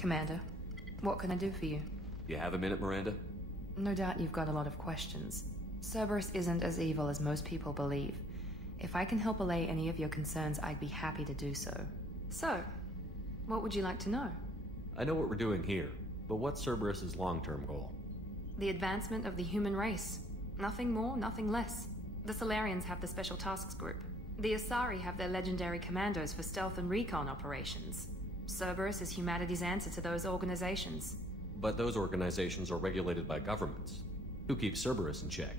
Commander, what can I do for you? You have a minute, Miranda? No doubt you've got a lot of questions. Cerberus isn't as evil as most people believe. If I can help allay any of your concerns, I'd be happy to do so. So, what would you like to know? I know what we're doing here, but what's Cerberus's long-term goal? The advancement of the human race. Nothing more, nothing less. The Solarians have the Special Tasks Group. The Asari have their legendary commandos for stealth and recon operations. Cerberus is humanity's answer to those organizations. But those organizations are regulated by governments. Who keeps Cerberus in check?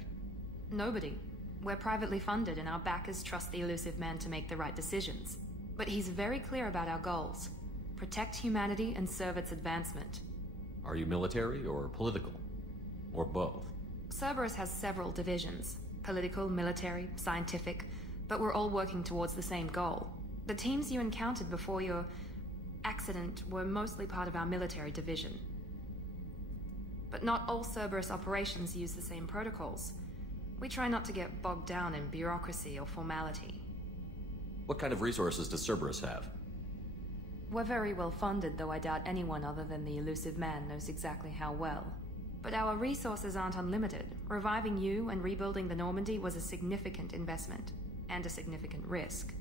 Nobody. We're privately funded and our backers trust the Elusive Man to make the right decisions. But he's very clear about our goals. Protect humanity and serve its advancement. Are you military or political? Or both? Cerberus has several divisions. Political, military, scientific, but we're all working towards the same goal. The teams you encountered before your accident were mostly part of our military division. But not all Cerberus operations use the same protocols. We try not to get bogged down in bureaucracy or formality. What kind of resources does Cerberus have? We're very well funded, though I doubt anyone other than the Elusive Man knows exactly how well. But our resources aren't unlimited. Reviving you and rebuilding the Normandy was a significant investment, and a significant risk.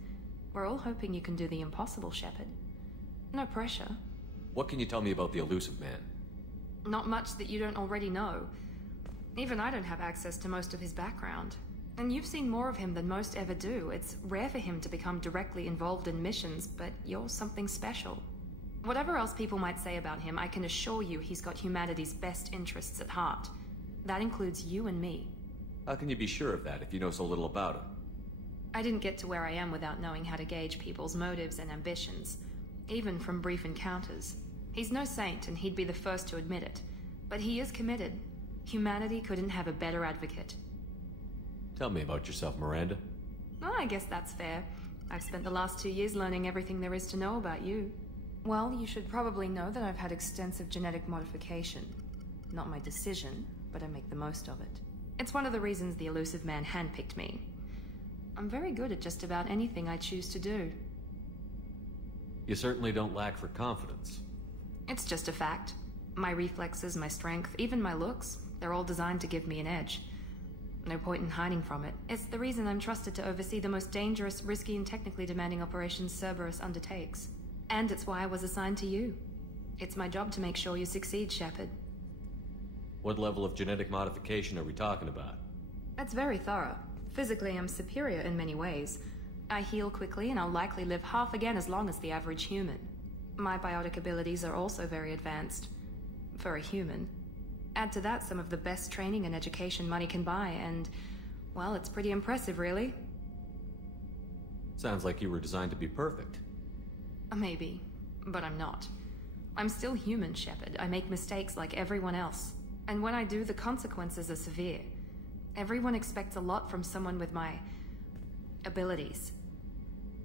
We're all hoping you can do the impossible, Shepard. No pressure. What can you tell me about the Elusive Man? Not much that you don't already know. Even I don't have access to most of his background. And you've seen more of him than most ever do. It's rare for him to become directly involved in missions, but you're something special. Whatever else people might say about him, I can assure you he's got humanity's best interests at heart. That includes you and me. How can you be sure of that if you know so little about him? I didn't get to where I am without knowing how to gauge people's motives and ambitions, even from brief encounters. He's no saint, and he'd be the first to admit it. But he is committed. Humanity couldn't have a better advocate. Tell me about yourself, Miranda. Oh, I guess that's fair. I've spent the last 2 years learning everything there is to know about you. Well, you should probably know that I've had extensive genetic modification. Not my decision, but I make the most of it. It's one of the reasons the Elusive Man handpicked me. I'm very good at just about anything I choose to do. You certainly don't lack for confidence. It's just a fact. My reflexes, my strength, even my looks, they're all designed to give me an edge. No point in hiding from it. It's the reason I'm trusted to oversee the most dangerous, risky, and technically demanding operations Cerberus undertakes. And it's why I was assigned to you. It's my job to make sure you succeed, Shepard. What level of genetic modification are we talking about? That's very thorough. Physically, I'm superior in many ways. I heal quickly, and I'll likely live half again as long as the average human. My biotic abilities are also very advanced. For a human. Add to that some of the best training and education money can buy, and, well, it's pretty impressive, really. Sounds like you were designed to be perfect. Maybe, but I'm not. I'm still human, Shepard. I make mistakes like everyone else. And when I do, the consequences are severe. Everyone expects a lot from someone with my abilities.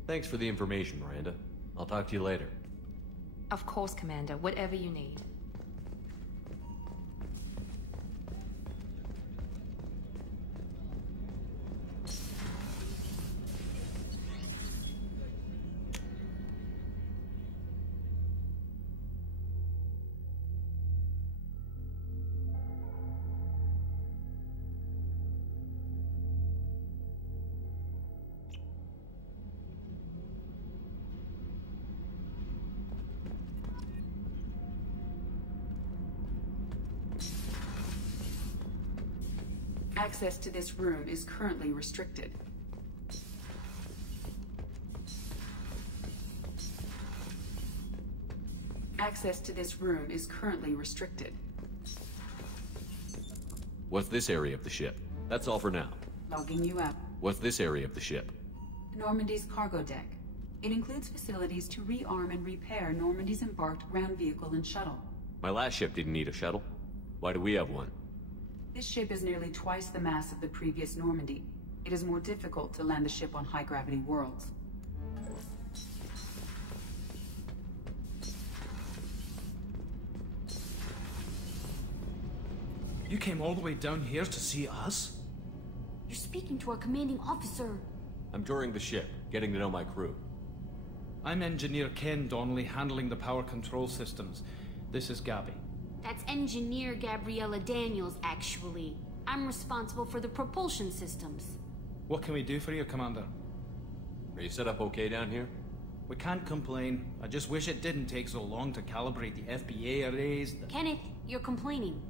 Thanks for the information, Miranda. I'll talk to you later. Of course, Commander. Whatever you need. Access to this room is currently restricted. Access to this room is currently restricted. What's this area of the ship? That's all for now. Logging you out. What's this area of the ship? Normandy's cargo deck. It includes facilities to rearm and repair Normandy's embarked ground vehicle and shuttle. My last ship didn't need a shuttle. Why do we have one? This ship is nearly twice the mass of the previous Normandy. It is more difficult to land the ship on high-gravity worlds. You came all the way down here to see us? You're speaking to our commanding officer. I'm touring the ship, getting to know my crew. I'm Engineer Ken Donnelly, handling the power control systems. This is Gabby. That's Engineer Gabriella Daniels, actually. I'm responsible for the propulsion systems. What can we do for you, Commander? Are you set up okay down here? We can't complain. I just wish it didn't take so long to calibrate the FBA arrays. Kenneth, you're complaining.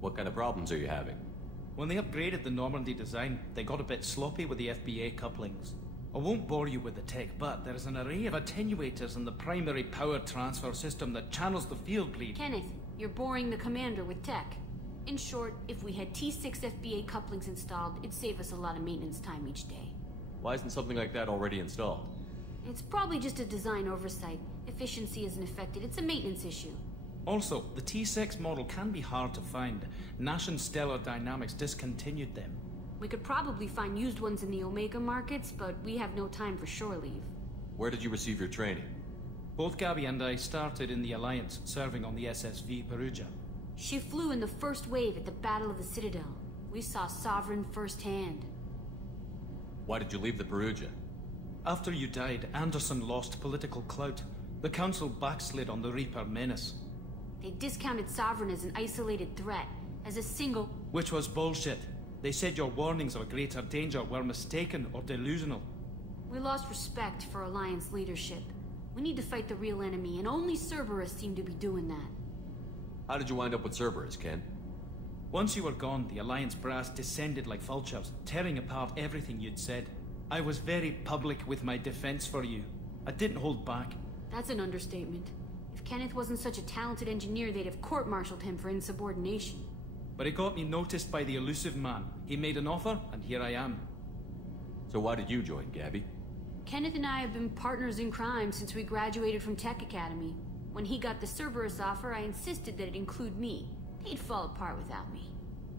What kind of problems are you having? When they upgraded the Normandy design, they got a bit sloppy with the FBA couplings. I won't bore you with the tech, but there is an array of attenuators in the primary power transfer system that channels the field bleed. Kenneth, you're boring the commander with tech. In short, if we had T6 FBA couplings installed, it'd save us a lot of maintenance time each day. Why isn't something like that already installed? It's probably just a design oversight. Efficiency isn't affected, it's a maintenance issue. Also, the T6 model can be hard to find. Nash and Stellar Dynamics discontinued them. We could probably find used ones in the Omega markets, but we have no time for shore leave. Where did you receive your training? Both Gabby and I started in the Alliance, serving on the SSV Perugia. She flew in the first wave at the Battle of the Citadel. We saw Sovereign firsthand. Why did you leave the Perugia? After you died, Anderson lost political clout. The Council backslid on the Reaper menace. They discounted Sovereign as an isolated threat, as a single... Which was bullshit. They said your warnings of a greater danger were mistaken or delusional. We lost respect for Alliance leadership. We need to fight the real enemy, and only Cerberus seemed to be doing that. How did you wind up with Cerberus, Ken? Once you were gone, the Alliance brass descended like vultures, tearing apart everything you'd said. I was very public with my defense for you. I didn't hold back. That's an understatement. If Kenneth wasn't such a talented engineer, they'd have court-martialed him for insubordination. But it got me noticed by the elusive man. He made an offer, and here I am. So why did you join, Gabby? Kenneth and I have been partners in crime since we graduated from Tech Academy. When he got the Cerberus offer, I insisted that it include me. He'd fall apart without me.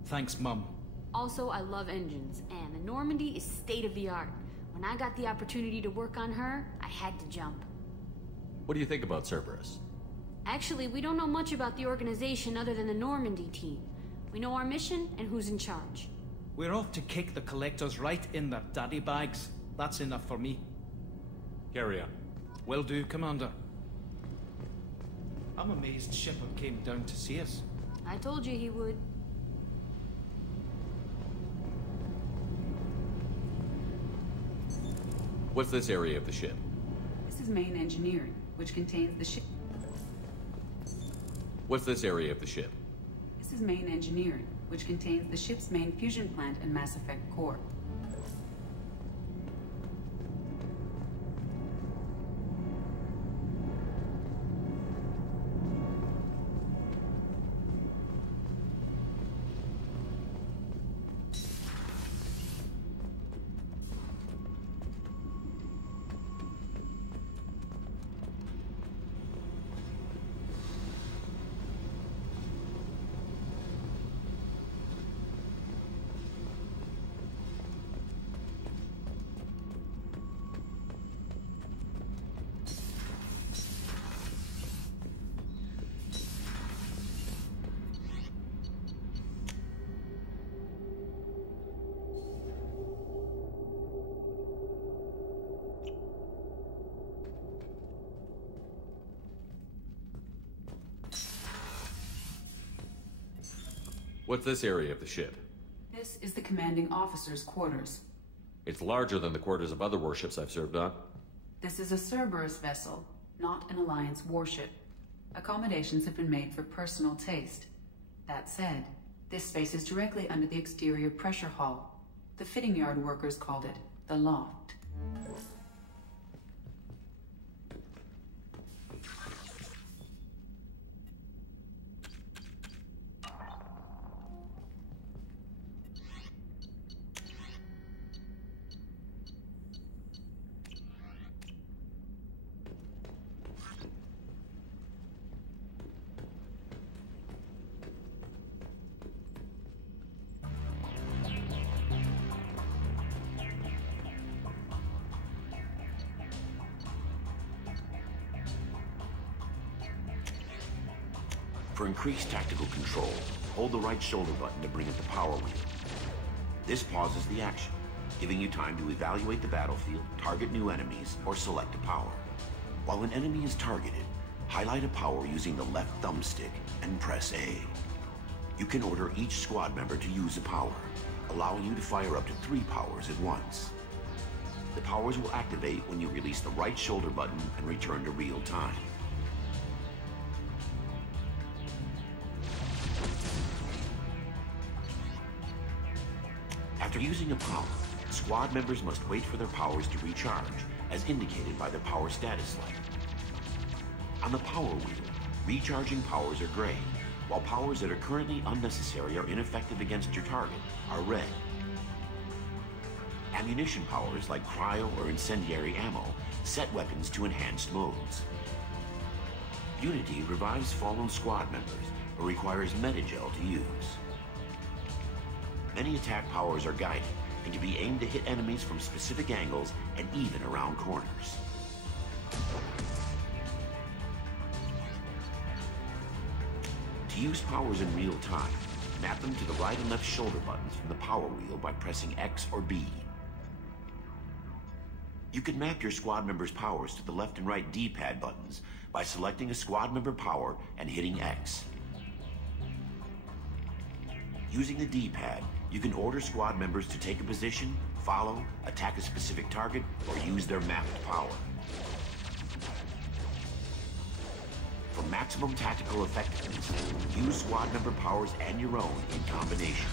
Thanks, Mum. Also, I love engines, and the Normandy is state-of-the-art. When I got the opportunity to work on her, I had to jump. What do you think about Cerberus? Actually, we don't know much about the organization other than the Normandy team. We know our mission and who's in charge. We're off to kick the Collectors right in their daddy bags. That's enough for me. Carry on. Will do, Commander. I'm amazed Shepard came down to see us. I told you he would. What's this area of the ship? This is main engineering, which contains the ship. What's this area of the ship? This is main engineering, which contains the ship's main fusion plant and Mass Effect core. What's this area of the ship? This is the commanding officer's quarters. It's larger than the quarters of other warships I've served on. This is a Cerberus vessel, not an Alliance warship. Accommodations have been made for personal taste. That said, this space is directly under the exterior pressure hull. The fitting yard workers called it the loft. For increased tactical control, hold the right shoulder button to bring up the power wheel. This pauses the action, giving you time to evaluate the battlefield, target new enemies, or select a power. While an enemy is targeted, Highlight a power using the left thumbstick and press A. You can order each squad member to use a power, allowing you to fire up to 3 powers at once. The powers will activate when you release the right shoulder button and return to real time. After using a power, squad members must wait for their powers to recharge, as indicated by the power status light. On the power wheel, recharging powers are gray, while powers that are currently unnecessary or ineffective against your target are red. Ammunition powers like cryo or incendiary ammo set weapons to enhanced modes. Unity revives fallen squad members, but requires Metagel to use. Many attack powers are guided and can be aimed to hit enemies from specific angles and even around corners. To use powers in real time, map them to the right and left shoulder buttons from the power wheel by pressing X or B. You can map your squad members' powers to the left and right D-pad buttons by selecting a squad member power and hitting X. Using the D-pad, you can order squad members to take a position, follow, attack a specific target, or use their mapped power. For maximum tactical effectiveness, use squad member powers and your own in combination.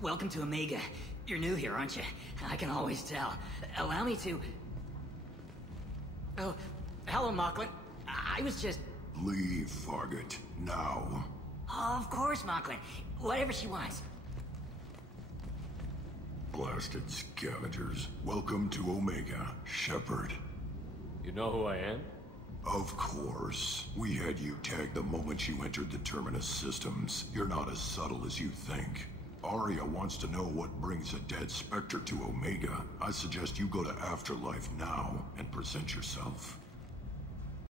Welcome to Omega. You're new here, aren't you? I can always tell. Allow me to... Oh, hello, Mocklin. I was just... Leave, Fargate. Now. Of course, Mocklin. Whatever she wants. Blasted scavengers. Welcome to Omega, Shepard. You know who I am? Of course. We had you tagged the moment you entered the Terminus systems. You're not as subtle as you think. Aria wants to know what brings a dead Spectre to Omega. I suggest you go to Afterlife now and present yourself.